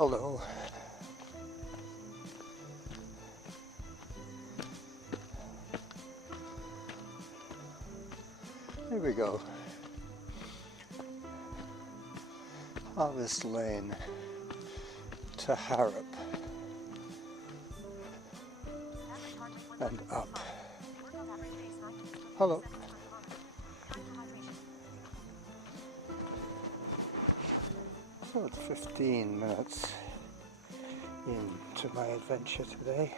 Hello. Here we go. Harvest Lane to Harrop and up. Hello. So it's 15 minutes into my adventure today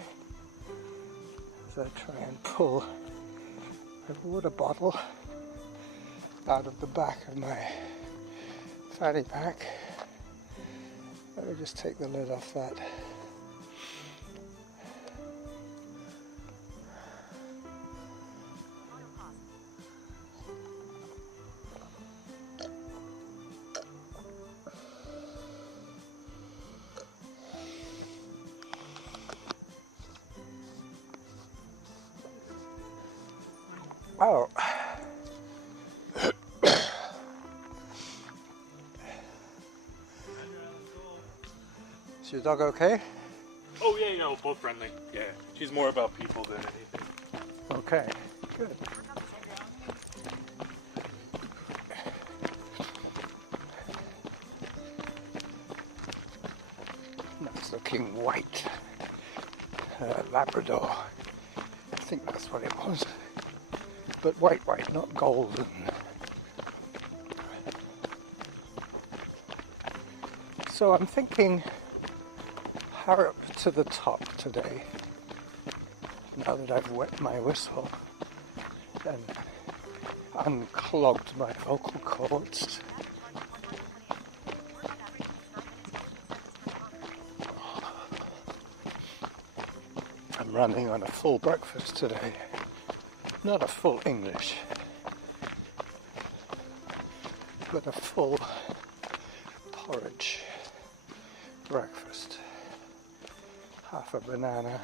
as I try and pull a water bottle out of the back of my fanny pack. Let me just take the lid off that. Oh. Is your dog okay? Oh yeah, no, both friendly. Yeah, she's more about people than anything. Okay, good. Nice looking white Labrador. I think that's what it was. But white, not golden. So I'm thinking Harrop to the top today, now that I've wet my whistle and unclogged my vocal cords. I'm running on a full breakfast today, not a full English, but a full porridge breakfast. Half a banana,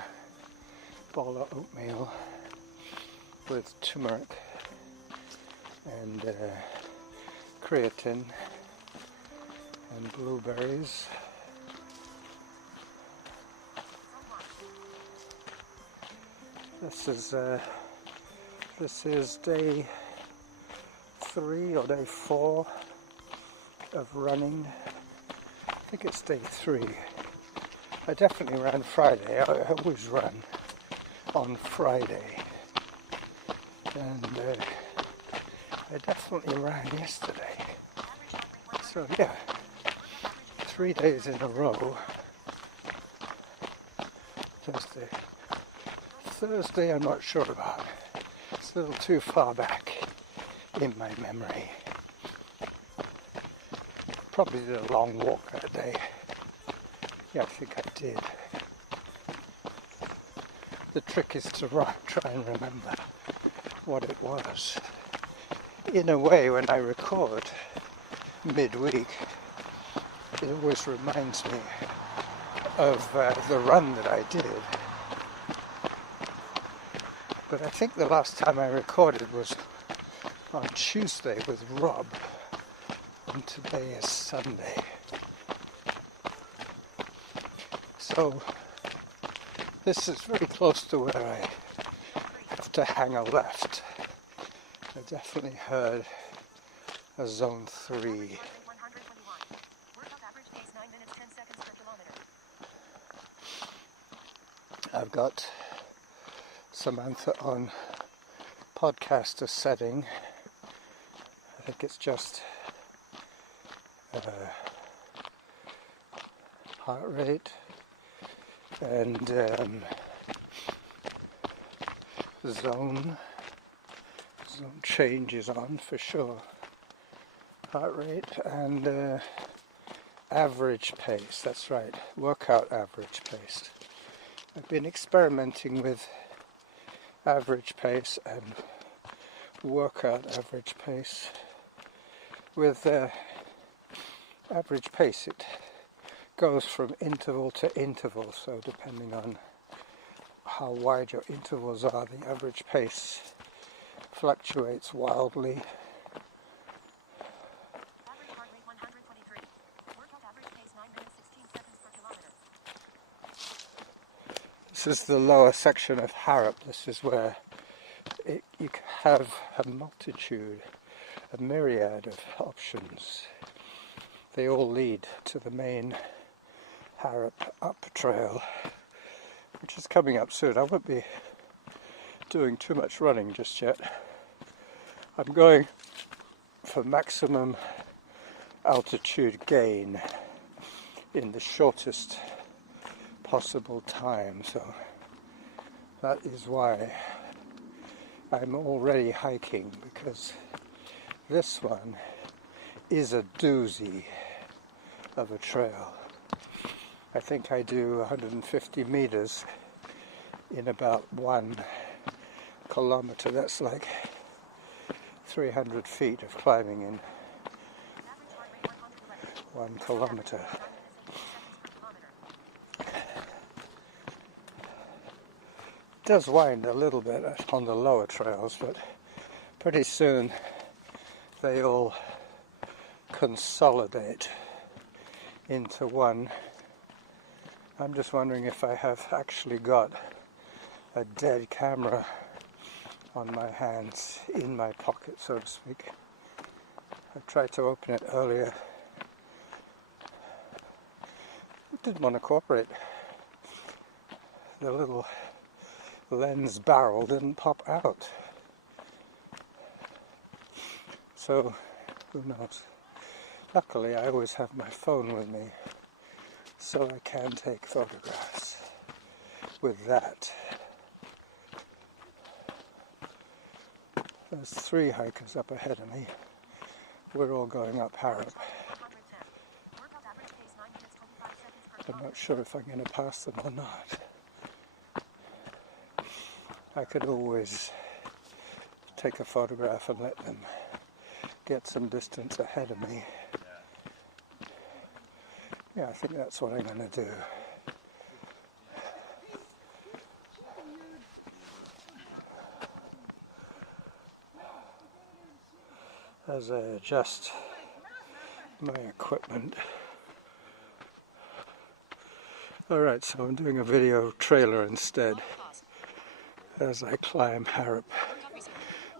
bowl of oatmeal with turmeric and creatine and blueberries. This is day 3 or day 4 of running. I think it's day 3. I definitely ran Friday. I always run on Friday. And I definitely ran yesterday. So yeah, 3 days in a row. Thursday I'm not sure about. It's a little too far back in my memory. Probably did a long walk that day. Yeah, I think I did. The trick is to try and remember what it was. In a way, when I record midweek, it always reminds me of the run that I did. But I think the last time I recorded was on Tuesday with Rob, and today is Sunday. So this is very close to where I have to hang a left. I definitely heard a zone 3. I've got Samantha on podcaster setting. I think it's just heart rate and zone change is on for sure. Heart rate and average pace, that's right, workout average pace. I've been experimenting with average pace and workout average pace. With average pace it goes from interval to interval, so depending on how wide your intervals are, the average pace fluctuates wildly. is the lower section of Harrop. This is where you have a multitude, a myriad of options. They all lead to the main Harrop Trail, which is coming up soon. I won't be doing too much running just yet. I'm going for maximum altitude gain in the shortest possible time, so that is why I'm already hiking, because this one is a doozy of a trail. I think I do 150 meters in about 1 kilometer. That's like 300 feet of climbing in 1 kilometer. It does wind a little bit on the lower trails, but pretty soon they all consolidate into one. I'm just wondering if I have actually got a dead camera on my hands, in my pocket, so to speak. I tried to open it earlier. It didn't want to cooperate. The little lens barrel didn't pop out. So, who knows? Luckily, I always have my phone with me, so I can take photographs with that. There's 3 hikers up ahead of me. We're all going up Harrop. I'm not sure if I'm going to pass them or not. I could always take a photograph and let them get some distance ahead of me. Yeah, I think that's what I'm going to do. As I adjust my equipment. Alright, so I'm doing a video trailer instead as I climb Harrop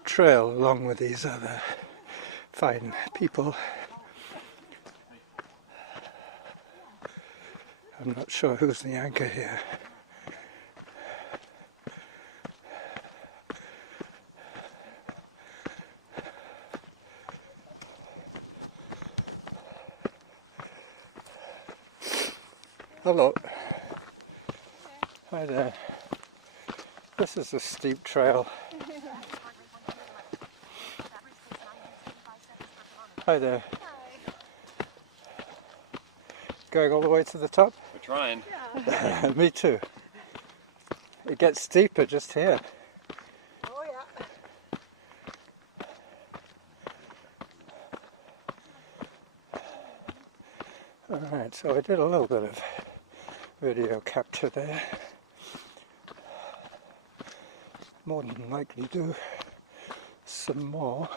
Trail along with these other fine people. I'm not sure who's the anchor here. Hello. Hi there. This is a steep trail. Hi there. Hi. Going all the way to the top? We're trying. Yeah. Me too. It gets steeper just here. Oh yeah. Alright, so I did a little bit of video capture there. More than likely do some more.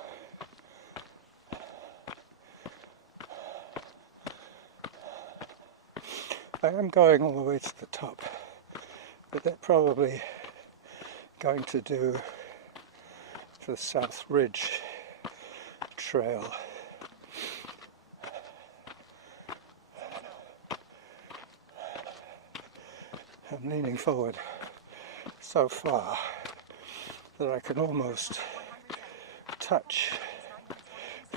I am going all the way to the top, but they're probably going to do the South Ridge Trail. I'm leaning forward so far that I can almost touch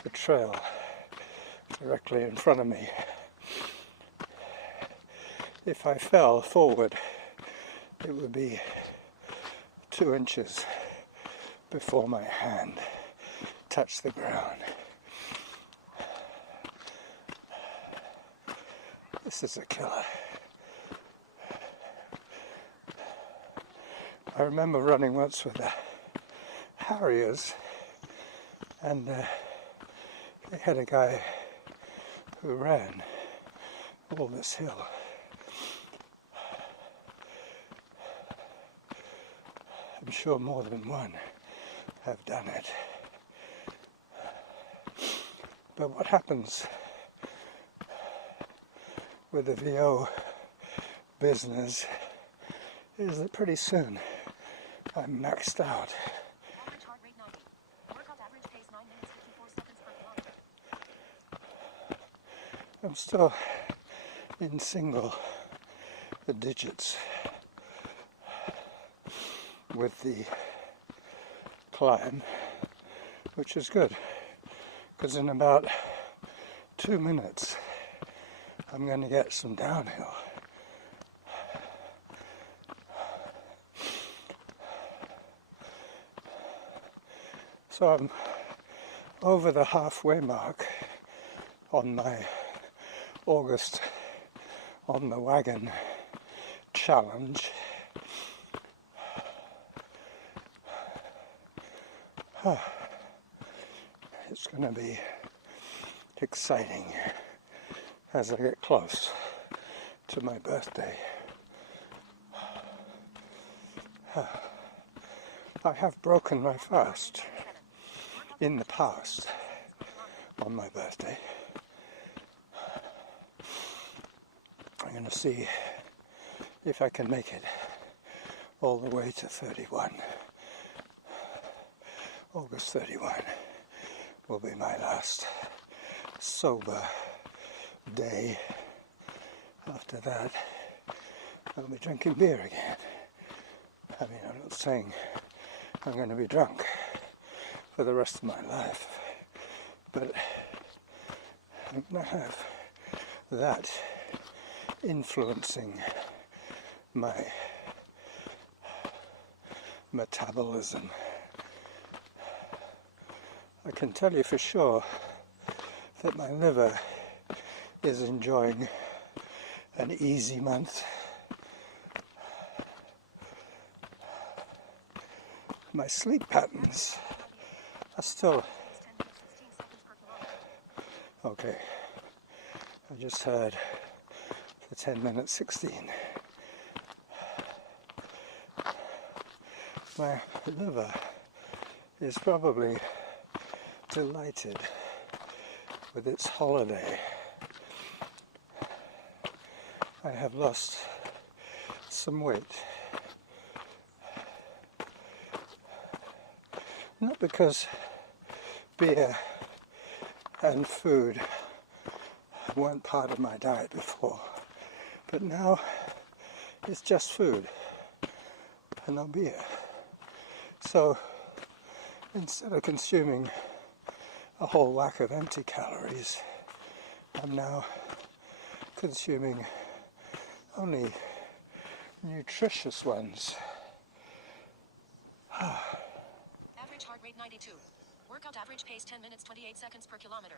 the trail directly in front of me. If I fell forward, it would be 2 inches before my hand touched the ground. This is a killer. I remember running once with the Harriers, and they had a guy who ran all this hill. I'm sure more than one have done it. But what happens with the VO business is that pretty soon I'm maxed out. Average heart rate 90. Workout average pace 9 minutes 54 seconds per kilometer. I'm still in single digits with the climb, which is good, because in about 2 minutes I'm going to get some downhill. So I'm over the halfway mark on my August on the wagon challenge. It's going to be exciting as I get close to my birthday. I have broken my fast in the past on my birthday. I'm going to see if I can make it all the way to 31. August 31 will be my last sober day. After that, I'll be drinking beer again. I mean, I'm not saying I'm going to be drunk for the rest of my life, but I'm going to have that influencing my metabolism. I can tell you for sure that my liver is enjoying an easy month. My sleep patterns are still okay. I just heard for 10 minutes 16. My liver is probably delighted with its holiday. I have lost some weight. Not because beer and food weren't part of my diet before, but now it's just food and no beer. So instead of consuming a whole whack of empty calories, I'm now consuming only nutritious ones. Average heart rate 92. Workout average pace 10 minutes 28 seconds per kilometer.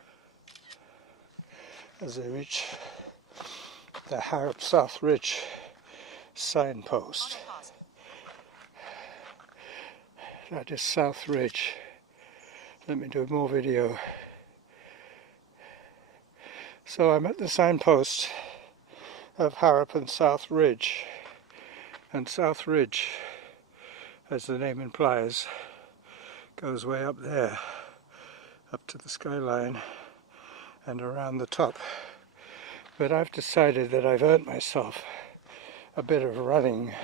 As I reach the Harrop South Ridge signpost. Auto pause. That is South Ridge. Let me do more video. So I'm at the signpost of Harrop and South Ridge. And South Ridge, as the name implies, goes way up there, up to the skyline and around the top. But I've decided that I've earned myself a bit of running.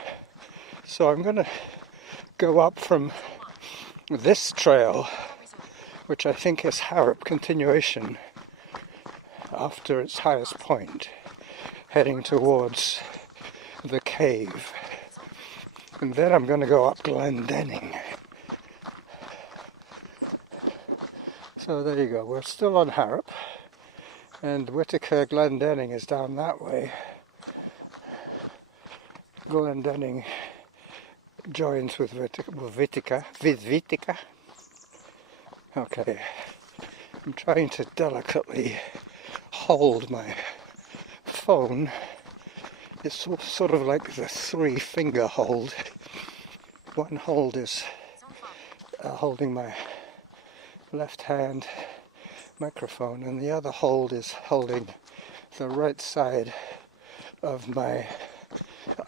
So I'm going to go up from this trail, which I think is Harrop continuation, after its highest point, heading towards the cave. And then I'm going to go up Glendenning. So there you go, we're still on Harrop, and Whitaker Glendenning is down that way. Glendenning joins with Whitaker. Okay, I'm trying to delicately hold my phone. It's sort of like the 3-finger hold. One hold is holding my left hand microphone, and the other hold is holding the right side of my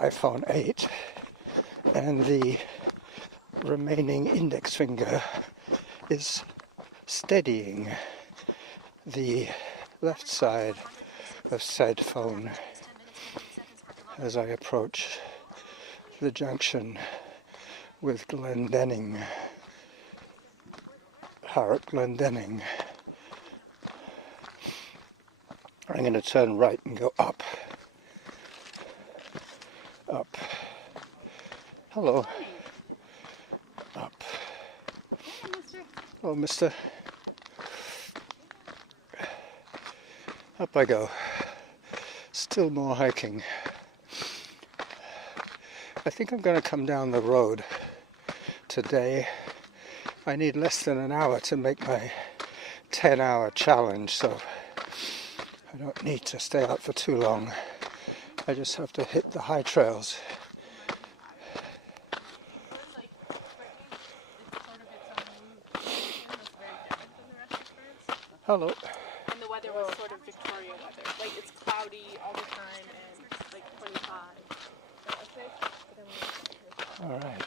iPhone 8, and the remaining index finger is steadying the left side of said phone as I approach the junction with Glendenning, Harrop Glendenning. I'm going to turn right and go up. Up. Hello. Up. Hello, mister. Up I go. Still more hiking. I think I'm going to come down the road today. I need less than an hour to make my 10-hour challenge, so I don't need to stay out for too long. I just have to hit the high trails. Hello. And the weather was sort of Victoria weather. Like, it's cloudy all the time and like 25. All right.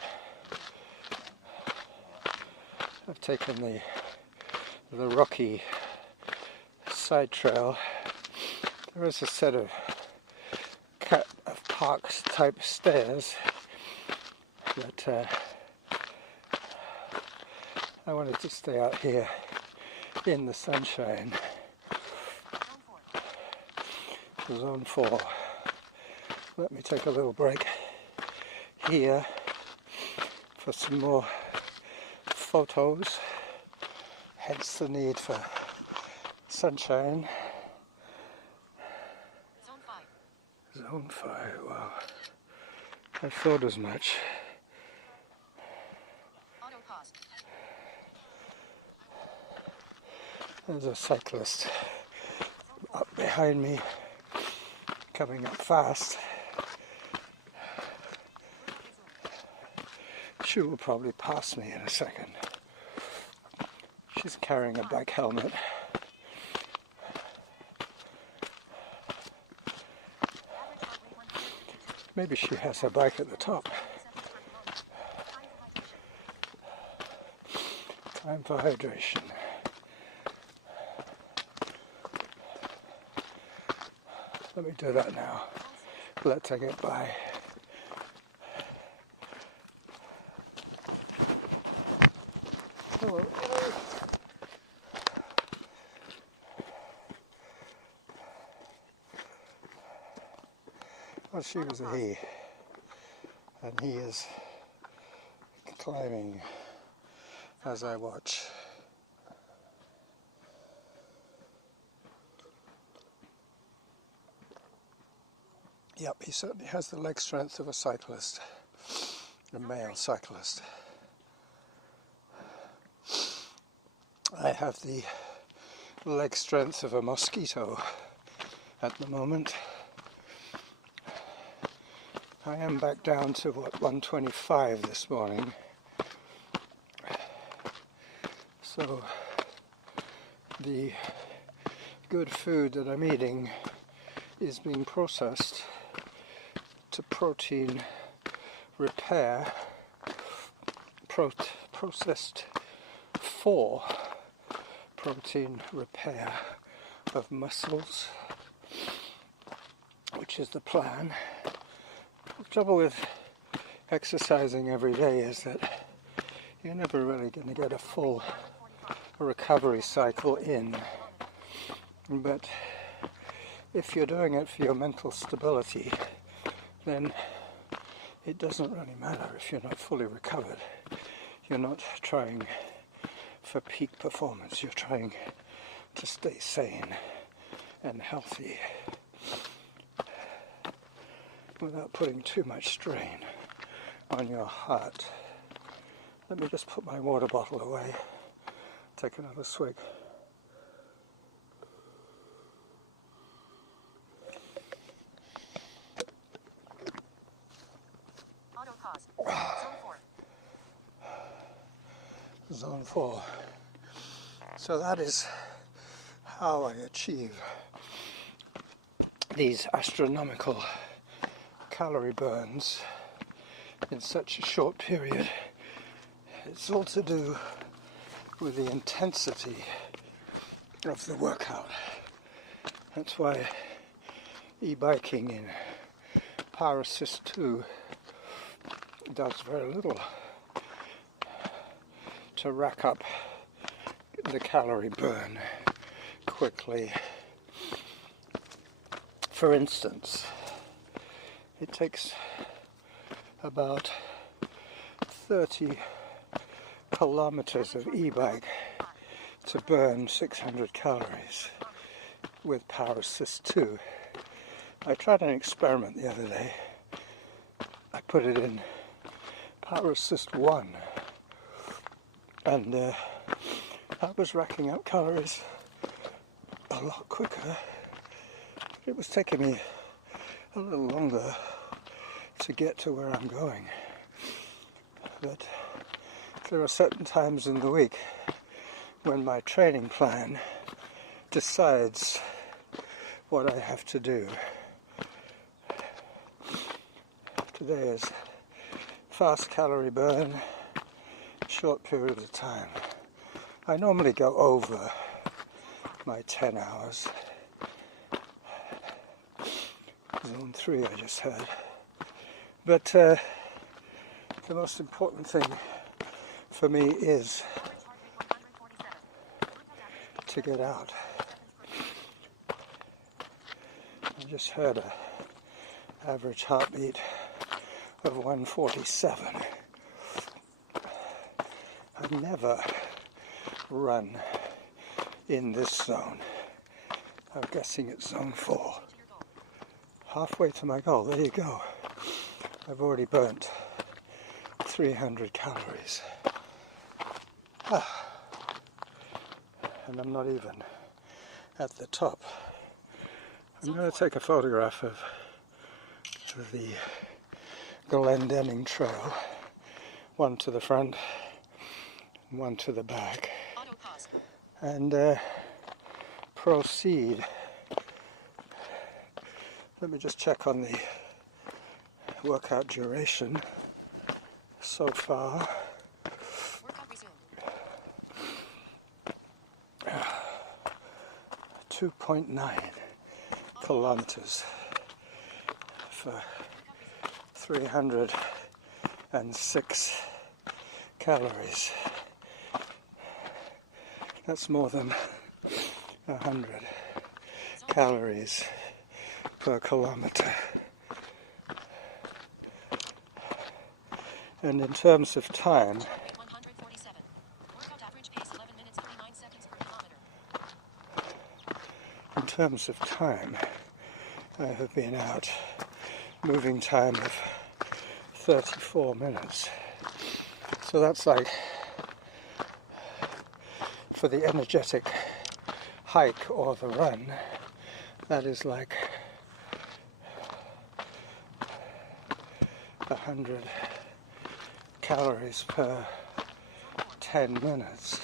I've taken the rocky side trail. There is a set of parks type stairs, but I wanted to stay out here in the sunshine. Zone 4. Let me take a little break here for some more photos, hence the need for sunshine. Zone 5. Zone 5, wow. I thought as much. Auto pause. There's a cyclist up behind me, coming up fast. She will probably pass me in a second. She's carrying a bike helmet. Maybe she has her bike at the top. Time for hydration. Let me do that now. Let her get by. Hello. Well, she was a he, and he is climbing as I watch. Yep, he certainly has the leg strength of a cyclist, a male cyclist. I have the leg strength of a mosquito at the moment. I am back down to, 125 this morning. So the good food that I'm eating is being processed to protein repair, processed for protein repair of muscles, which is the plan. The trouble with exercising every day is that you're never really going to get a full recovery cycle in. But if you're doing it for your mental stability, then it doesn't really matter if you're not fully recovered. You're not trying for peak performance, you're trying to stay sane and healthy without putting too much strain on your heart. Let me just put my water bottle away, take another swig. Auto pause. Zone 4. Zone 4. So that is how I achieve these astronomical calorie burns in such a short period. It's all to do with the intensity of the workout. That's why e-biking in Power Assist 2 does very little to rack up the calorie burn quickly. For instance, it takes about 30 kilometers of e-bike to burn 600 calories with Power Assist 2. I tried an experiment the other day. I put it in Power Assist 1 and I was racking up calories a lot quicker. It was taking me a little longer to get to where I'm going. But there are certain times in the week when my training plan decides what I have to do. Today is fast calorie burn, short period of time. I normally go over my 10 hours. Zone 3 I just had. But the most important thing for me is to get out. I just had an average heartbeat of 147. I've never run in this zone. I'm guessing it's zone 4. Halfway to my goal. There you go. I've already burnt 300 calories. And I'm not even at the top. I'm going to take a photograph of the Glendenning Trail, one to the front, one to the back, and proceed. Let me just check on the workout duration so far. 2.9 kilometers for 306 calories. That's more than 100 calories per kilometer. And in terms of time, I have been out moving time of 34 minutes. So that's like, for the energetic hike or the run, that is like 100 calories per 10 minutes.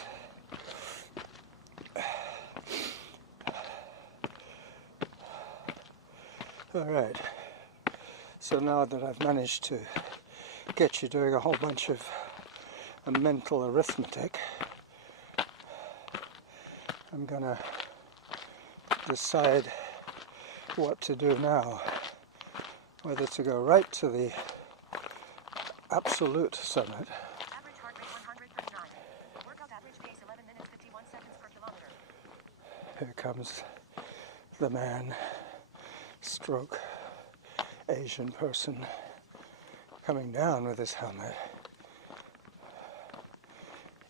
Alright, so now that I've managed to get you doing a whole bunch of mental arithmetic, I'm gonna decide what to do now, whether to go right to the absolute summit. Average heart rate 139. Workout average pace 11 minutes 51 seconds per kilometer. Here comes the man, stroke Asian person, coming down with his helmet.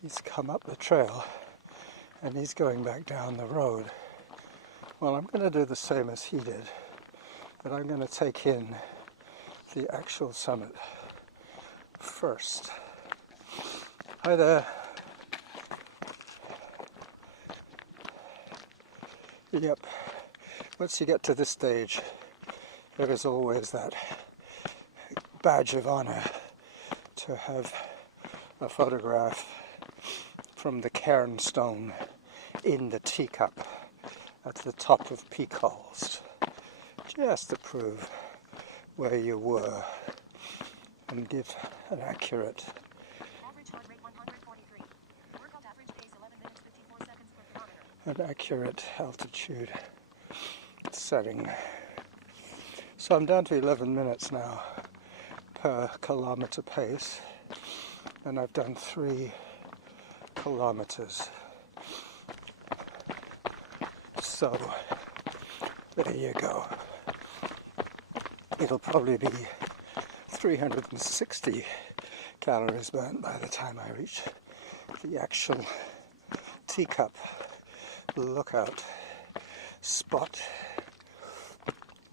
He's come up the trail and he's going back down the road. Well, I'm going to do the same as he did, but I'm going to take in the actual summit first. Hi there. Yep. Once you get to this stage, there is always that badge of honor to have a photograph from the cairnstone in the teacup at the top of Peak Halls, just to prove where you were and give an accurate Average heart rate 143. Workout average pace 11 minutes 54 seconds per kilometer. an accurate altitude setting. So I'm down to 11 minutes now. per kilometer pace, and I've done 3 kilometers. So there you go. It'll probably be 360 calories burnt by the time I reach the actual teacup lookout spot.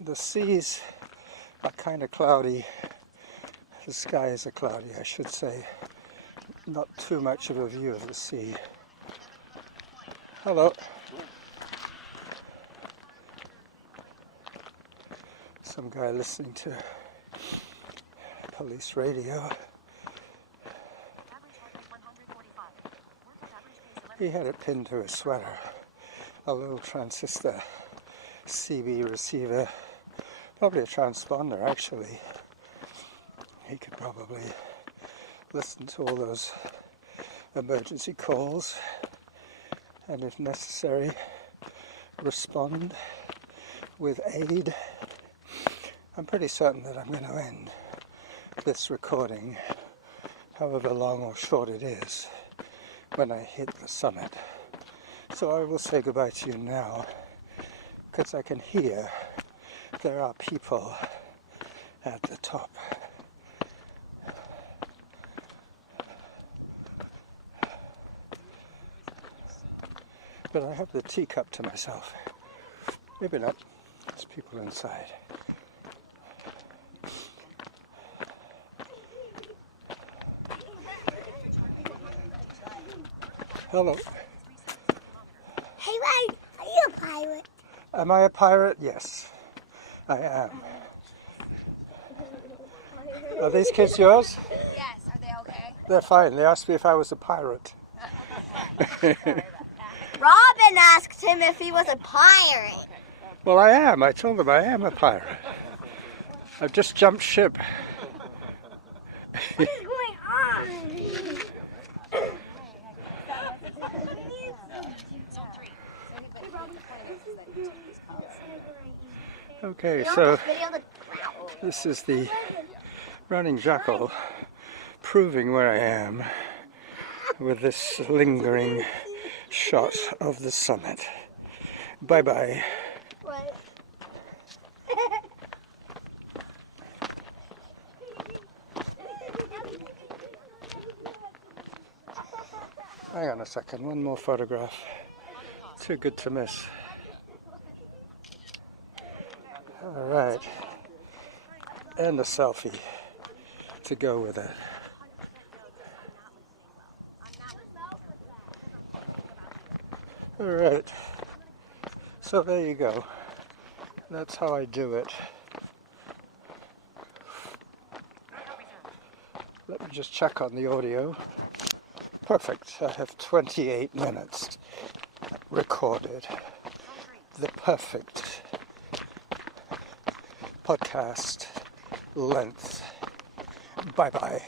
The seas are kind of cloudy. The skies are cloudy, I should say. Not too much of a view of the sea. Hello. Some guy listening to police radio. He had it pinned to his sweater. A little transistor CB receiver. Probably a transponder, actually. He could probably listen to all those emergency calls and, if necessary, respond with aid. I'm pretty certain that I'm going to end this recording, however long or short it is, when I hit the summit. So I will say goodbye to you now, because I can hear there are people at the top. But I have the teacup to myself. Maybe not. There's people inside. Hello. Hey, Ryan, are you a pirate? Am I a pirate? Yes, I am. Are these kids yours? Yes, are they okay? They're fine. They asked me if I was a pirate. Robin asked him if he was a pirate. Well, I am. I told them I am a pirate. I've just jumped ship. What is going on? Okay, so this is the Running Jackal proving where I am with this lingering shot of the summit. Bye-bye. What? Hang on a second, one more photograph. Too good to miss. All right, and a selfie to go with it. All right, so there you go. That's how I do it. Let me just check on the audio. Perfect, I have 28 minutes recorded. The perfect podcast length. Bye-bye.